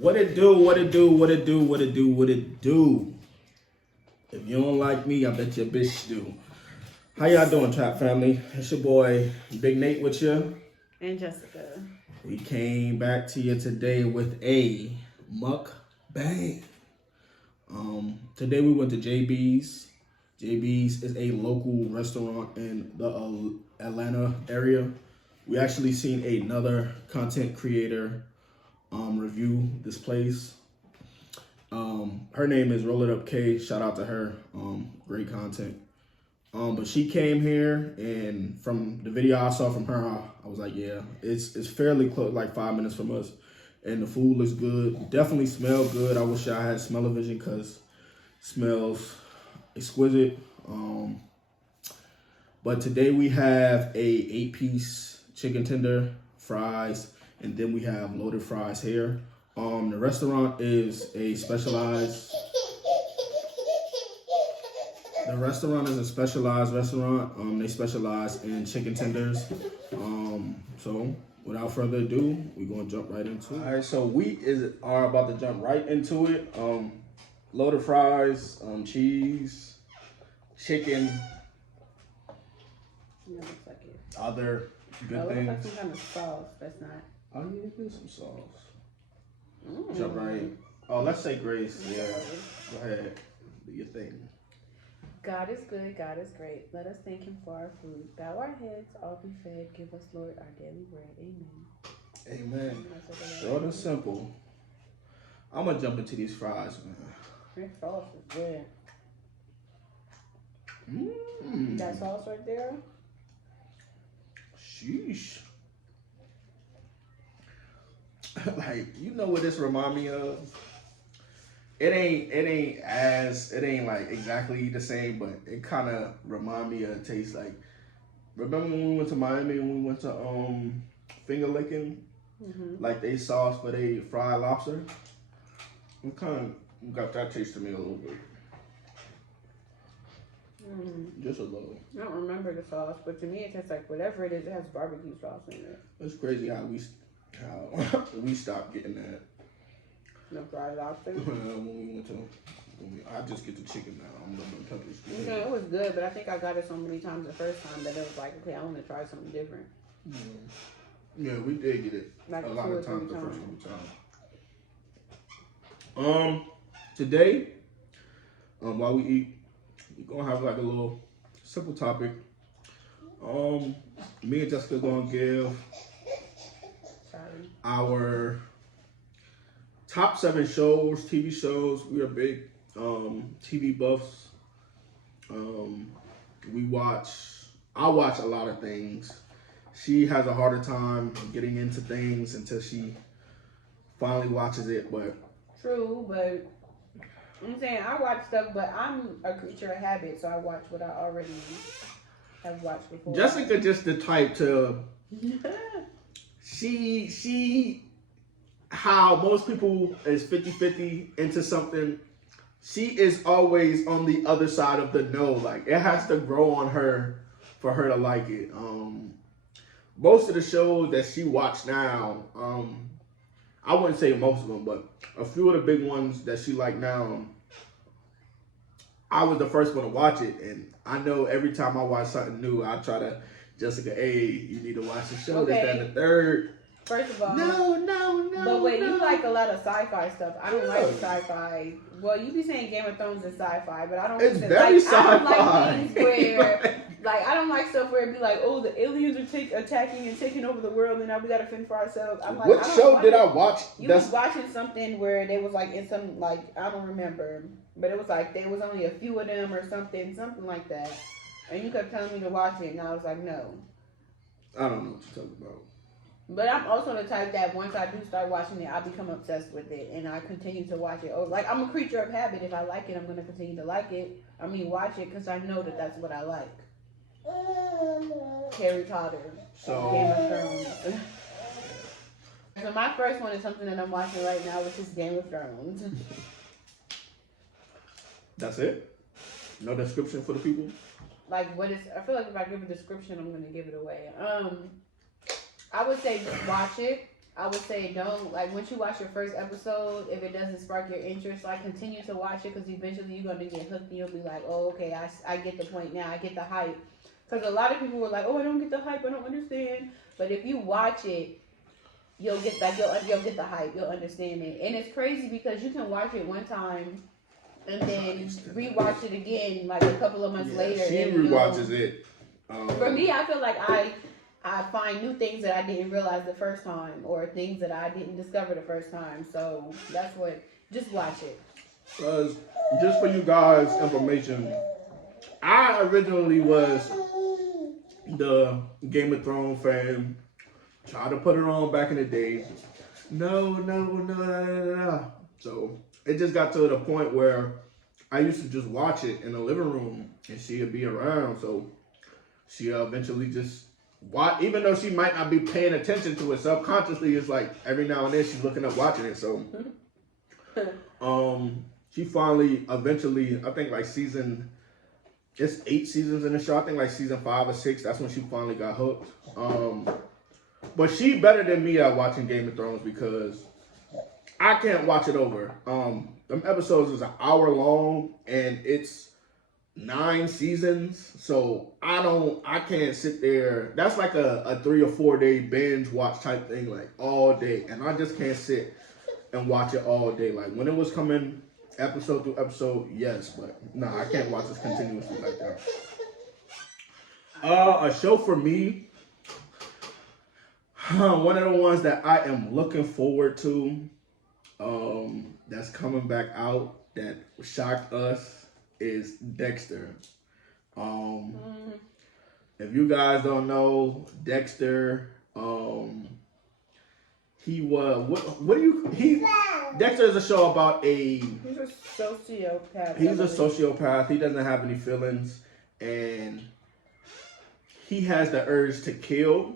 What it do, what it do, what it do, what it do, what it do. If you don't like me, I bet your bitch do. How y'all doing, Trap family? It's your boy, Big Nate with you. And Jessica. We came back to you today with a mukbang. Today we went to Jaybees. Jaybees is a local restaurant in the Atlanta area. We actually seen another content creator review this place. Her name is Roll It Up K. Shout out to her. Great content. But she came here, and from the video I saw from her, I was like, yeah, it's fairly close, like 5 minutes from us. And the food looks good. Definitely smell good. I wish I had smell-o-vision because it smells exquisite. But today we have a 8-piece chicken tender, fries, and then we have loaded fries here. The restaurant is a specialized. The restaurant is a specialized restaurant. They specialize in chicken tenders. So without further ado, we're gonna jump right into it. All right, so we are about to jump right into it. Loaded fries, cheese, chicken, Looks like it. other good things. Looks like some kind of sauce. That's not. Oh yeah, do some sauce. Jump right. Oh, let's say grace. Yeah. Go ahead. Do your thing. God is good, God is great. Let us thank him for our food. Bow our heads, all be fed. Give us, Lord, our daily bread. Amen. Amen. Short and simple. I'm gonna jump into these fries, man. This sauce is good. That sauce right there? Sheesh. Like, you know what this remind me of? It ain't like exactly the same, but it kind of remind me of taste like. Remember when we went to Miami and we went to finger licking, like they sauce for they fried lobster. It kind of got that taste to me a little bit, just a little. I don't remember the sauce, but to me it tastes like whatever it is. It has barbecue sauce in it. It's crazy how we stopped getting that. No fried lobster. I just get the chicken now. I'm gonna peppers. Okay, it was good, but I think I got it so many times the first time that it was like, okay, I want to try something different. Yeah, we did get it Like a lot of times the times. first time. Today, while we eat, we're gonna have like a little simple topic. Me and Jessica gonna give our top 7 shows, TV shows. We are big TV buffs. I watch a lot of things. She has a harder time getting into things until she finally watches it. But true, but I'm saying I watch stuff, but I'm a creature of habit, so I watch what I already have watched before. Jessica just the type to she how most people is 50-50 into something. She is always on the other side of the no. Like, it has to grow on her for her to like it. Most of the shows that she watched now, I wouldn't say most of them, but a few of the big ones that she like now, I was the first one to watch it. And I know every time I watch something new, I try to, Jessica, hey, you need to watch the show, this, that, and the third. First of all, No. But wait, you like a lot of sci-fi stuff. I don't like sci-fi. Well, you be saying Game of Thrones is sci-fi, but I don't. It's very sci-fi. I don't like things where, like, I don't like stuff where it be like, oh, the aliens are attacking and taking over the world, and now we gotta fend for ourselves. I'm like, what show did I watch? You was watching something where they was like in some, like, I don't remember, but it was like there was only a few of them or something like that, and you kept telling me to watch it, and I was like, no. I don't know what you're talking about. But I'm also the type that once I do start watching it, I become obsessed with it, and I continue to watch it. Like, I'm a creature of habit. If I like it, I'm going to continue to like it. Watch it, because I know that that's what I like. Harry Potter. So, Game of Thrones. So my first one is something that I'm watching right now, which is Game of Thrones. That's it? No description for the people? Like, what is... I feel like if I give a description, I'm going to give it away. I would say just watch it. I would say don't, like, once you watch your first episode, if it doesn't spark your interest, like, continue to watch it, because eventually you're going to get hooked and you'll be like, oh, okay, I get the point now. I get the hype. Because a lot of people were like, oh, I don't get the hype. I don't understand. But if you watch it, you'll get that. You'll get the hype. You'll understand it. And it's crazy because you can watch it one time and then rewatch it again like a couple of months later. She rewatches it. For me, I feel like I find new things that I didn't realize the first time, or things that I didn't discover the first time. So that's what. Just watch it. Just for you guys' information, I originally was the Game of Thrones fan. Tried to put it on back in the day. No. So it just got to the point where I used to just watch it in the living room, and she'd be around. So she eventually just watch, even though she might not be paying attention to it subconsciously. It's like every now and then she's looking up watching it. So she finally eventually, I think like it's 8 seasons in the show. I think like season 5 or 6. That's when she finally got hooked. But she better than me at watching Game of Thrones because I can't watch it over. Them episodes is an hour long and it's 9 seasons. So I can't sit there. That's like a 3 or 4 day binge watch type thing, like all day. And I just can't sit and watch it all day. Like when it was coming episode through episode, yes, but no, I can't watch this continuously like that. A show for me, one of the ones that I am looking forward to, that's coming back out that shocked us is Dexter. If you guys don't know, Dexter, Dexter is a show about He's a sociopath. He's a sociopath. He doesn't have any feelings, and he has the urge to kill.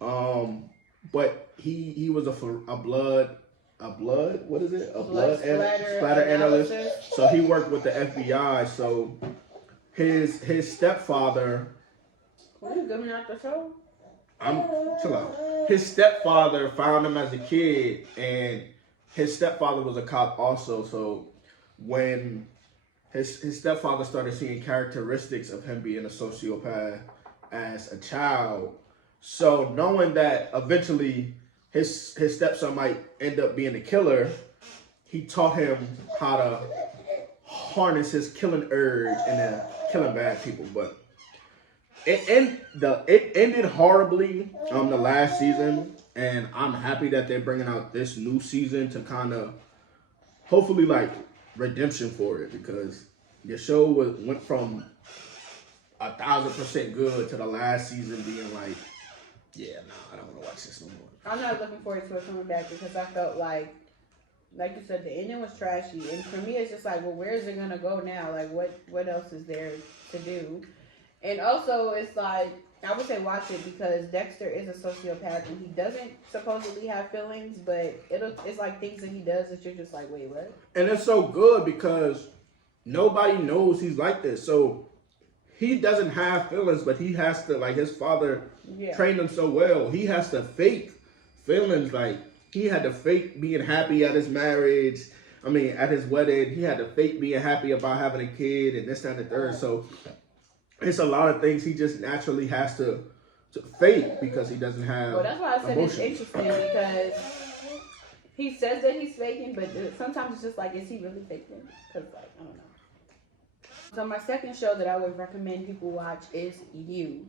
But he was a blood splatter analyst. So he worked with the FBI. So his stepfather. Are you giving out the show? Chill out. His stepfather found him as a kid, and his stepfather was a cop also. So when his stepfather started seeing characteristics of him being a sociopath as a child, so knowing that eventually his stepson might end up being a killer, he taught him how to harness his killing urge and then killing bad people. But it ended horribly the last season, and I'm happy that they're bringing out this new season to kind of hopefully like redemption for it, because the show went from 1,000% good to the last season being like, yeah, no, I don't want to watch this no more. I'm not looking forward to it coming back because I felt like you said, the ending was trashy, and for me, it's just like, well, where is it gonna go now? Like, what else is there to do? And also, it's like, I would say watch it because Dexter is a sociopath and he doesn't supposedly have feelings, but it's like things that he does that you're just like, wait, what? And it's so good because nobody knows he's like this. So he doesn't have feelings, but he has to, like, his father trained him so well. He has to fake feelings. Like, he had to fake being happy at his marriage. I mean, at his wedding. He had to fake being happy about having a kid and this, that, and the third. So it's a lot of things he just naturally has to fake because he doesn't have. Well, that's why I said emotions. It's interesting because he says that he's faking, but sometimes it's just like, is he really faking? Because, like, I don't know. So my second show that I would recommend people watch is You.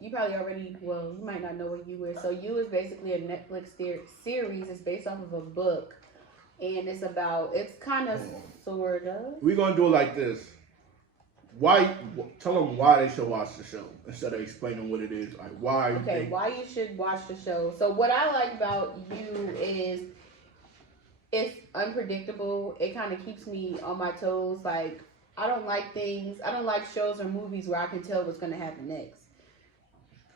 You probably already, well, you might not know what You is. So You is basically a Netflix series. It's based off of a book, and it's kind of, sort of. We're going to do it like this. Tell them why they should watch the show instead of explaining what it is. Like, why? Okay, why you should watch the show. So what I like about You is it's unpredictable. It kind of keeps me on my toes. Like, I don't like shows or movies where I can tell what's going to happen next.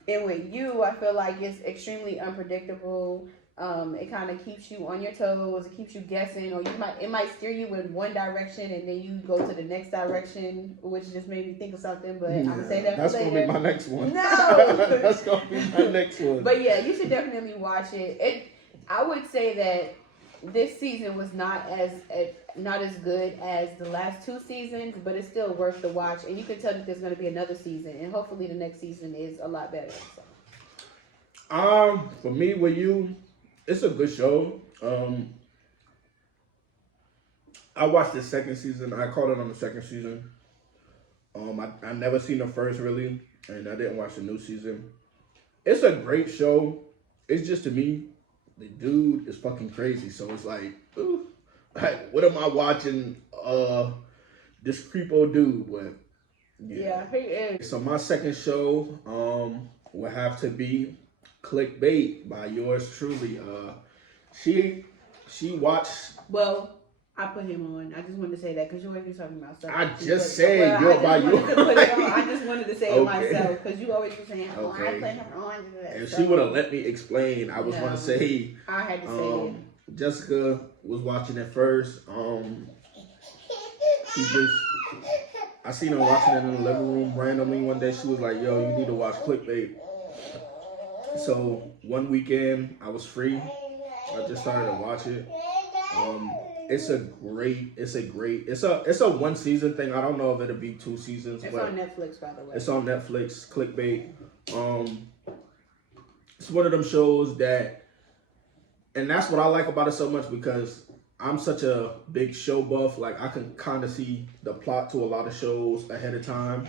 And with You, I feel like it's extremely unpredictable. It kind of keeps you on your toes. It keeps you guessing, or it might steer you in one direction and then you go to the next direction, which just made me think of something. But I'm gonna say that that's for later. gonna be my next one. No, that's gonna be my next one. But yeah, you should definitely watch it. I would say that this season was not as good as the last 2 seasons, but it's still worth the watch. And you can tell that there's going to be another season, and hopefully the next season is a lot better. So. For me, with you, it's a good show. I watched the second season. I caught it on the second season. I never seen the first really, and I didn't watch the new season. It's a great show. It's just, to me, the dude is fucking crazy. So it's like, ooh, like, what am I watching? This creepo dude with. Yeah, he is. So my second show will have to be Clickbait by yours truly. She watched. Well, I put him on. I just wanted to say that because you always be talking about stuff. I just said you're by yours. I just wanted to say it myself because you always be saying, "Oh, I put him on." If she would have let me explain, I was going to say. I had to say it. Jessica was watching it first. I seen her watching it in the living room randomly one day. She was like, "Yo, you need to watch Clickbait." So one weekend I was free. I just started to watch it. It's a 1 season thing. I don't know if it'll be 2 seasons. It's on Netflix, by the way. It's on Netflix. Clickbait. It's one of them shows that, and that's what I like about it so much because I'm such a big show buff. Like I can kind of see the plot to a lot of shows ahead of time.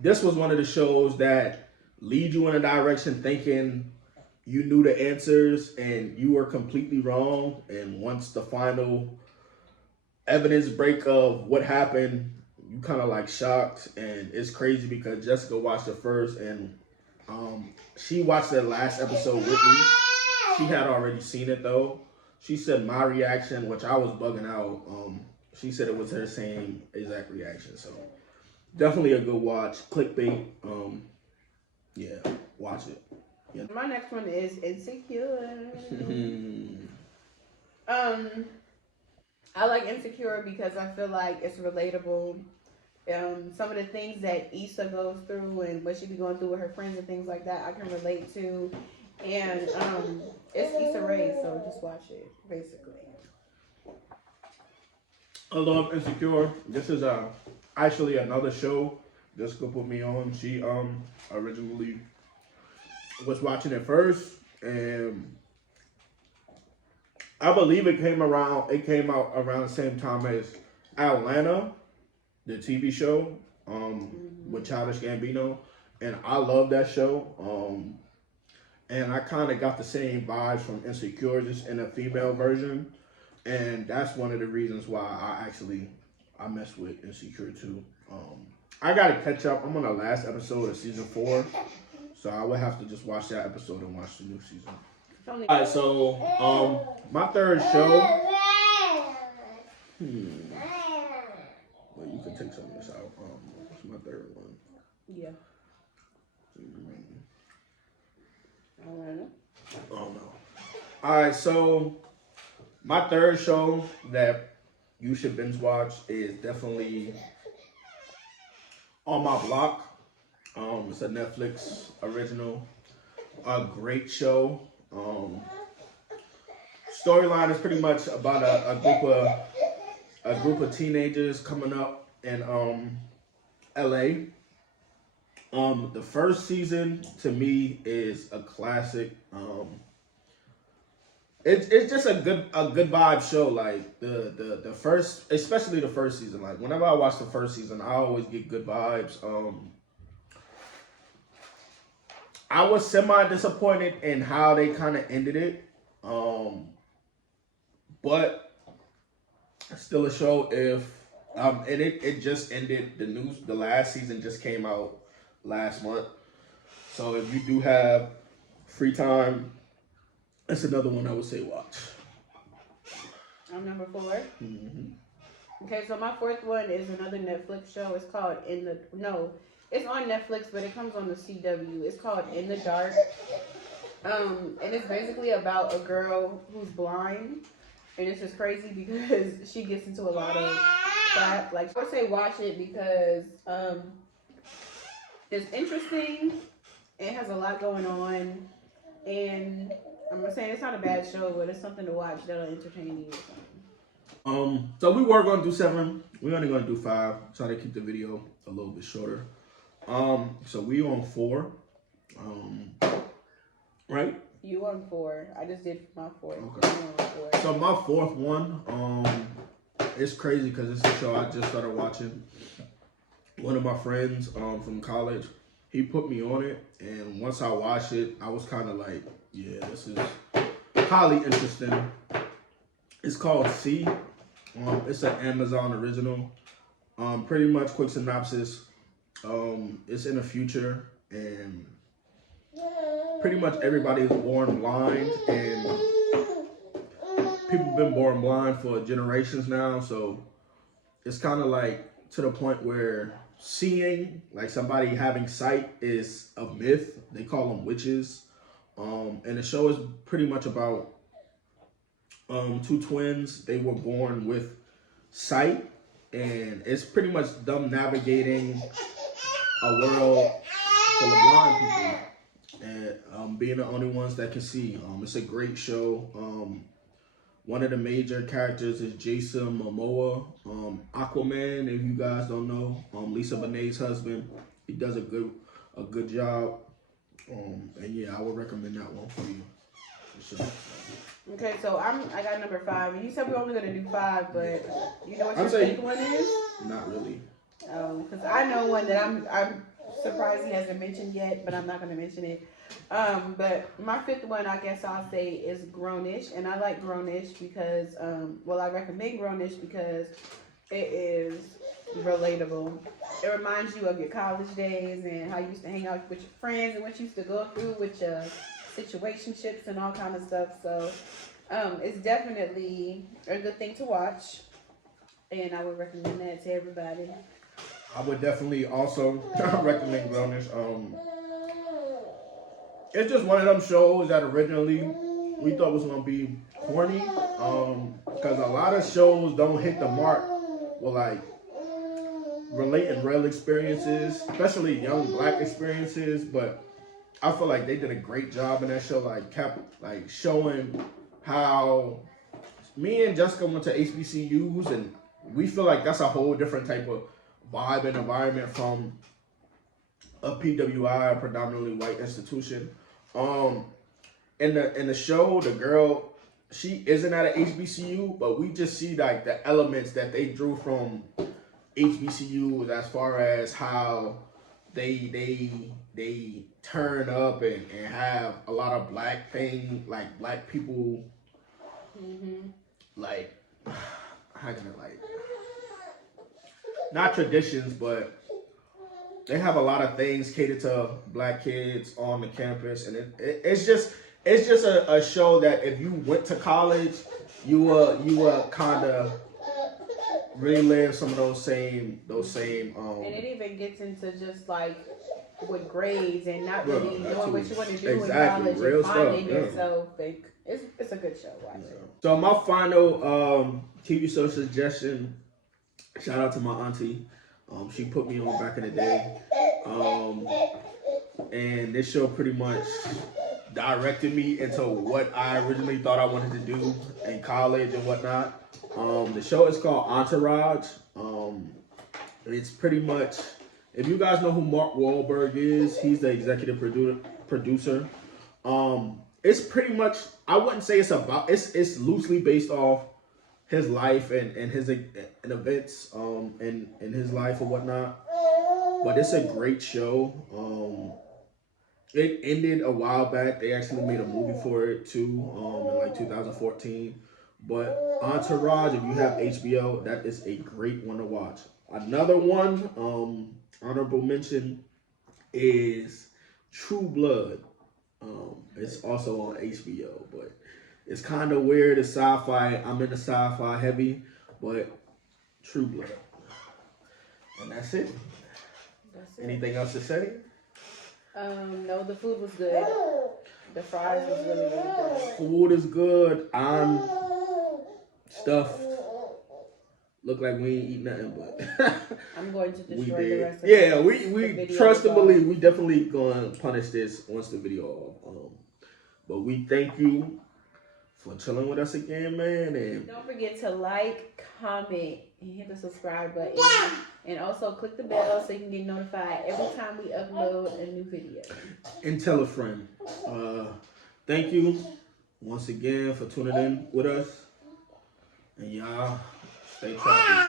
This was one of the shows that lead you in a direction thinking you knew the answers and you were completely wrong. And once the final evidence break of what happened, you kind of like shocked. And it's crazy because Jessica watched it first and she watched the last episode with me. She had already seen it though. She said my reaction, which I was bugging out. She said it was her same exact reaction. So definitely a good watch. Clickbait. Yeah, watch it. Yeah. My next one is Insecure. I like Insecure because I feel like it's relatable. Some of the things that Issa goes through and what she be going through with her friends and things like that, I can relate to. And it's Issa Rae, so just watch it, basically. I love Insecure. This is actually another show Jessica put me on. She originally was watching it first, and I believe it came out around the same time as Atlanta, the TV show, with Childish Gambino, and I love that show. And I kind of got the same vibes from Insecure, just in a female version, and that's one of the reasons why I mess with Insecure too. I gotta catch up. I'm on the last episode of season 4. So I would have to just watch that episode and watch the new season. Alright, so my third show. Well, you can take some of this out. What's my third one? Yeah. Oh no. Alright, so my third show that you should binge watch is definitely On My Block. It's a Netflix original. A great show. Storyline is pretty much about a group of teenagers coming up in LA. The first season to me is a classic. It's just a good vibe show. Like the first, especially the first season. Like whenever I watch the first season, I always get good vibes. I was semi-disappointed in how they kind of ended it. But still a show and it just ended. The last season just came out last month. So if you do have free time, it's another one I would say watch. I'm number 4. Okay, so my 4th one is another Netflix show. It's called it's on Netflix, but it comes on the CW. It's called In the Dark. And it's basically about a girl who's blind, and it's just crazy because she gets into a lot of crap. Like, I would say watch it because it's interesting. It has a lot going on, and I'm not saying it's not a bad show, but it's something to watch that'll entertain you. So we were gonna do 7. We're only gonna do 5. Try to keep the video a little bit shorter. So we on 4. Right? You on 4. I just did my 4th. Okay. You on 4. So my 4th one, it's crazy because it's a show I just started watching. One of my friends from college, he put me on it, and once I watched it, I was kind of like, yeah, this is highly interesting. It's called C. It's an Amazon original. Pretty much quick synopsis. It's in the future, and pretty much everybody is born blind, and people have been born blind for generations now. So it's kind of like to the point where seeing, like somebody having sight, is a myth. They call them witches. And the show is pretty much about 2 twins. They were born with sight, and it's pretty much them navigating a world full of blind people and being the only ones that can see. It's a great show. One of the major characters is Jason Momoa, Aquaman. If you guys don't know, Lisa Bonet's husband. He does a good job. And yeah, I would recommend that one for you. For sure. Okay, so I got number 5, and you said we're only gonna do 5, but you know what your 5th one is? Not really. Because I know one that I'm surprised he hasn't mentioned yet, but I'm not gonna mention it. But my 5th one, I guess I'll say, is Grownish, and I like Grownish because, I recommend Grownish because it is relatable. It reminds you of your college days and how you used to hang out with your friends and what you used to go through with your situationships and all kind of stuff. So it's definitely a good thing to watch, and I would recommend that to everybody. I would definitely also recommend Grownish. It's just one of them shows that originally we thought was gonna be corny, because a lot of shows don't hit the mark with like relating real experiences, especially young black experiences. But I feel like they did a great job in that show, like showing how me and Jessica went to HBCUs, and we feel like that's a whole different type of vibe and environment from a PWI, a predominantly white institution. In the show, the girl, she isn't at an HBCU, but we just see like the elements that they drew from HBCUs as far as how they turn up and have a lot of black things, like black people, like, how can I, like, not traditions, but they have a lot of things catered to black kids on the campus, and it's just a show that if you went to college, you will kind of relive some of those same. And it even gets into just like with grades and not really knowing what you want to do in college real and finding stuff, yourself. Like, it's a good show. Watch it. So my final TV show suggestion. Shout out to my auntie. She put me on back in the day. And this show pretty much directed me into what I originally thought I wanted to do in college and whatnot. The show is called Entourage. It's pretty much, if you guys know who Mark Wahlberg is, he's the executive producer. It's pretty much, I wouldn't say it's loosely based off his life and his events in his life or whatnot. But it's a great show. It ended a while back. They actually made a movie for it too, in like 2014. But Entourage, if you have HBO, that is a great one to watch. Another one, honorable mention, is True Blood. It's also on HBO, but it's kind of weird. It's sci-fi. I'm into sci-fi heavy, but True Blood. And that's it. Anything else to say? No, the food was good. The fries was really, really good. Food is good. I'm stuffed. Look like we ain't eat nothing, but I'm going to we destroy the did. rest of Yeah, the we video trust and is off. believe. We definitely gonna punish this once the video off. But we thank you for chilling with us again, man. And Don't forget to like, comment, and hit the subscribe button. And also click the bell so you can get notified every time we upload a new video. And tell a friend. Thank you once again for tuning in with us. And y'all stay trapped.